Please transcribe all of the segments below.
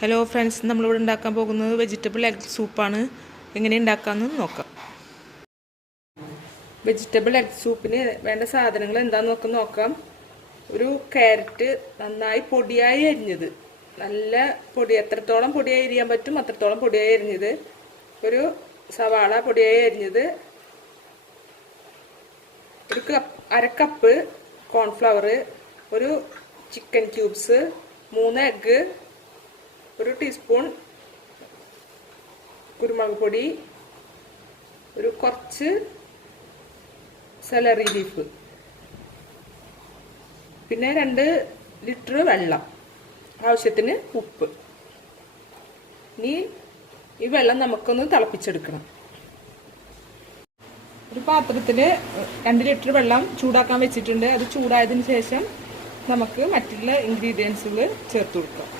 Hello friends, നമ്മളിവിടെ ഉണ്ടാക്കാൻ പോകുന്നത് വെജിറ്റബിൾ എഗ് സൂപ്പാണ്. എങ്ങനെ ഉണ്ടാക്കാമെന്ന് നോക്കാം. വെജിറ്റബിൾ എഗ് സൂപ്പിന് വേണ്ട സാധനങ്ങൾ എന്താണെന്ന് നോക്കാം. ഒരു ക്യാരറ്റ് നന്നായി പൊടിയായി അരിഞ്ഞത്, നല്ല പൊടി, എത്രത്തോളം പൊടിയായി അരിയാൻ പറ്റും അത്രത്തോളം പൊടിയായി അരിഞ്ഞത്. ഒരു സവാള പൊടിയായി അരിഞ്ഞത്. ഒരു അര കപ്പ് കോൺഫ്ലവർ. ഒരു ചിക്കൻ ക്യൂബ്സ്. 3 എഗ്ഗ്. ഒരു ടീസ്പൂൺ കുരുമുളക് പൊടി. ഒരു കുറച്ച് സെലറി ലീഫ്. പിന്നെ 2 ലിറ്റർ വെള്ളം. ആവശ്യത്തിന് ഉപ്പ്. ഇനി ഈ വെള്ളം നമുക്കൊന്ന് തിളപ്പിച്ചെടുക്കണം. ഒരു പാത്രത്തിൽ 2 ലിറ്റർ വെള്ളം ചൂടാക്കാൻ വെച്ചിട്ടുണ്ട്. അത് ചൂടായതിനു ശേഷം നമുക്ക് മറ്റുള്ള ഇൻഗ്രീഡിയൻസുകൾ ചേർത്ത് കൊടുക്കാം.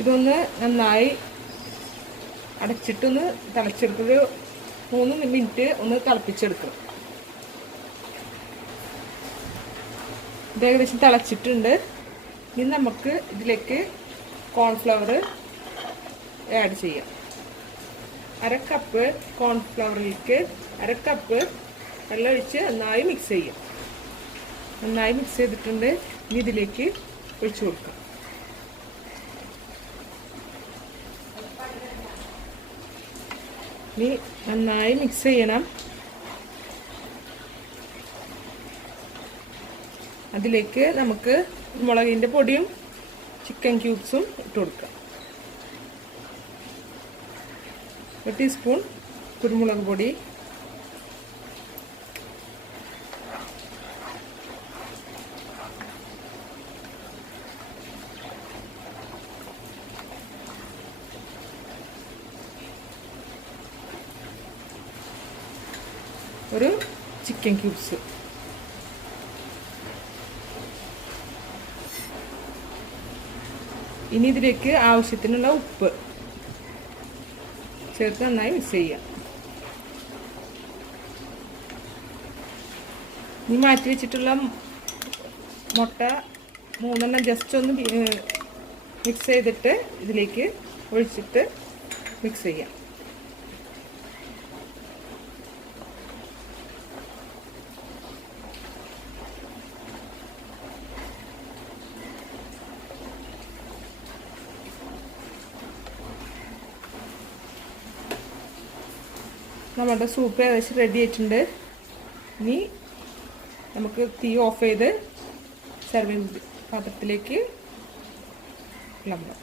ഇതൊന്ന് നന്നായി അടച്ചിട്ടൊന്ന് തിളച്ചെടുത്തൊരു 3 മിനിറ്റ് ഒന്ന് തിളപ്പിച്ചെടുക്കണം. ഇത് ഏകദേശം തിളച്ചിട്ടുണ്ട്. ഇനി നമുക്ക് ഇതിലേക്ക് കോൺഫ്ലവർ ആഡ് ചെയ്യാം. 1/2 കപ്പ് കോൺഫ്ലവറിലേക്ക് 1/2 കപ്പ് വെള്ളം ഒഴിച്ച് നന്നായി മിക്സ് ചെയ്യാം. നന്നായി മിക്സ് ചെയ്തിട്ടുണ്ട്. ഇനി ഇതിലേക്ക് ഒഴിച്ചു കൊടുക്കാം. ഇനി നന്നായി മിക്സ് ചെയ്യണം. അതിലേക്ക് നമുക്ക് മുളകിൻ്റെ പൊടിയും ചിക്കൻ ക്യൂബ്സും ഇട്ട് കൊടുക്കാം. 1 ടീസ്പൂൺ കുരുമുളക് പൊടി. ഒരു ചിക്കൻ ക്യൂബ്സ്. ഇനി ഇതിലേക്ക് ആവശ്യത്തിനുള്ള ഉപ്പ് ചേർത്ത് നന്നായി മിക്സ് ചെയ്യാം. ഇനി മാറ്റി വെച്ചിട്ടുള്ള മുട്ട 3 ജസ്റ്റ് ഒന്ന് മിക്സ് ചെയ്തിട്ട് ഇതിലേക്ക് ഒഴിച്ചിട്ട് മിക്സ് ചെയ്യാം. നമ്മുടെ സൂപ്പ് ഏകദേശം റെഡി ആയിട്ടുണ്ട്. ഇനി നമുക്ക് തീ ഓഫ് ചെയ്ത് സർവിങ് പാത്രത്തിലേക്ക് വിളമ്പാം.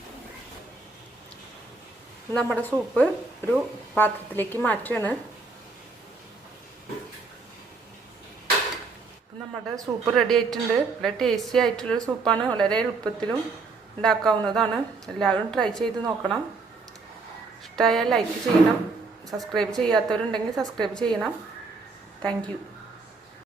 നമ്മുടെ സൂപ്പ് ഒരു പാത്രത്തിലേക്ക് മാറ്റുകയാണ്. നമ്മുടെ സൂപ്പ് റെഡി ആയിട്ടുണ്ട്. വളരെ ടേസ്റ്റി ആയിട്ടുള്ളൊരു സൂപ്പാണ്. വളരെ എളുപ്പത്തിലും ഉണ്ടാക്കാവുന്നതാണ്. എല്ലാവരും ട്രൈ ചെയ്ത് നോക്കണം. ഇഷ്ടമായാൽ ലൈക്ക് ചെയ്യണം. സബ്സ്ക്രൈബ് ചെയ്യാത്തവരുണ്ടെങ്കിൽ സബ്സ്ക്രൈബ് ചെയ്യണം. Thank you.